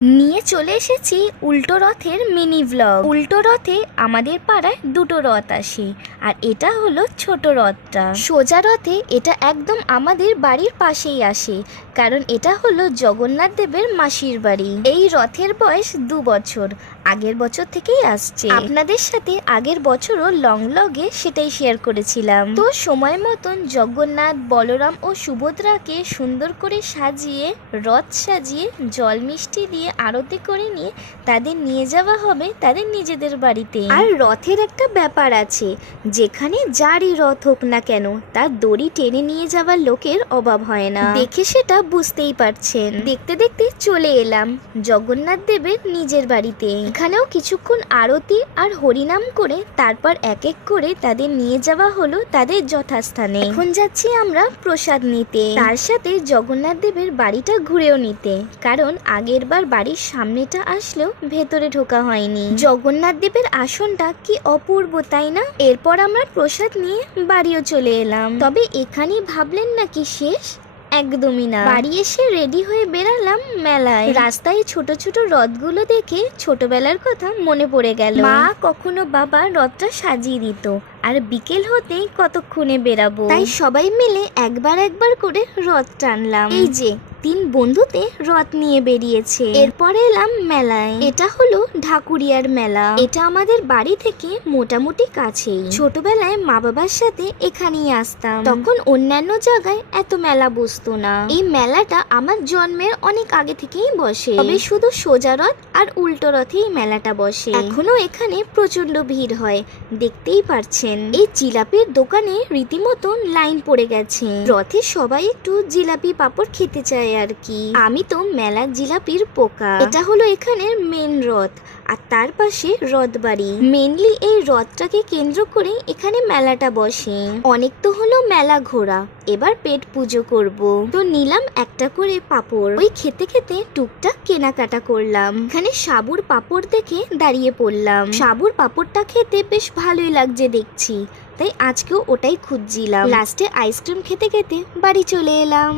নিয়ে চলে এসেছি উল্টো রথের মিনি ব্লগ। উল্টো রথে আমাদের পাড়ায় দুটো রথ আসে, আর এটা হলো ছোট রথটা। সোজা রথে এটা একদম আমাদের বাড়ির পাশেই আসে, কারণ এটা হলো জগন্নাথ দেবের মাসির বাড়ি। এই রথের বয়স 2 বছর, আগের বছর থেকেই আসছে। আপনাদের সাথে আগের বছরও লং ব্লগে সেটাই শেয়ার করেছিলাম। তো সময় মতন জগন্নাথ, বলরাম ও সুভদ্রাকে সুন্দর করে সাজিয়ে, রথ সাজিয়ে, জল মিষ্টি দিয়ে আরতি করে নিয়ে তাদের নিয়ে যাওয়া হবে তাদের নিজেদের বাড়িতে। আর রথের একটা ব্যাপার আছে, যেখানে যারই রথ হোক না কেন তার দড়ি টেনে নিয়ে যাওয়ার লোকের অভাব হয় না। দেখে সেটা বুঝতেই পারছেন। দেখতে দেখতে চলে এলাম জগন্নাথ দেবের নিজের বাড়িতে। এখানেও কিছুক্ষণ আরতি আর হরিনাম করে তারপর এক এক করে তাদের নিয়ে যাওয়া হলো তাদের যথাস্থানে। এখন যাচ্ছি আমরা প্রসাদ নিতে, তার সাথে জগন্নাথ দেবের বাড়িটা ঘুরেও নিতে, কারণ আগের বার বাড়ির সামনেটা আসলেও ভেতরে ঢোকা হয়নি। জগন্নাথ দেবের আসনটা কি অপূর্ব, তাই না? এরপর আমরা প্রসাদ নিয়ে বাড়িও চলে এলাম। তবে এখানেই ভাবলেন নাকি শেষ? একদমই না। বাড়ি এসে রেডি হয়ে বেরালাম মেলায়। রাস্তায় ছোট ছোট রথগুলো দেখে ছোটবেলার কথা মনে পড়ে গেল। মা কখনো বাবা রথটা সাজিয়ে দিত, আর বিকেল হতেই কতক্ষণে বেরাবো, তাই সবাই মিলে একবার একবার করে রথ টানলাম। এই যে 3 বন্ধুতে রথ নিয়ে বেরিয়েছে। এরপরে এলাম মেলায়। এটা হলো ঢাকুরিয়ার মেলা। এটা আমাদের বাড়ি থেকে মোটামুটি কাছেই। ছোটবেলায় মা বাবার সাথে এখানেই আসতাম, তখন অন্যান্য জায়গায় এত মেলা বসতো না। এই মেলাটা আমার জন্মের অনেক আগে থেকেই বসে, তবে শুধু সোজা রথ আর উল্টো রথেই মেলাটা বসে। এখনো এখানে প্রচন্ড ভিড় হয়, দেখতেই পারছেন। এই জিলাপির দোকানে রীতিমতো লাইন পড়ে গেছে। রথে সবাই একটু জিলাপি পাপড় খেতে চায় আর কি। আমি তো মেলার জিলাপির পোকা। এটা হলো এখানের মেন রথ, আর তার পাশে রথ বাড়ি। মেনলি এই রথটাকে কেন্দ্র করে এখানে মেলাটা বসে। অনেক তো হলো মেলা ঘোরা, এবার পেট পুজো করব। তো নিলাম একটা করে পাপড়। ওই খেতে খেতে টুকটাক কেনাকাটা করলাম। এখানে সাবুর পাপড় দেখে দাঁড়িয়ে পড়লাম। সাবুর পাপড়টা খেতে বেশ ভালোই লাগছে দেখছি, তাই আজকেও ওটাই খুঁজছিলাম। লাস্টে আইসক্রিম খেতে খেতে বাড়ি চলে এলাম।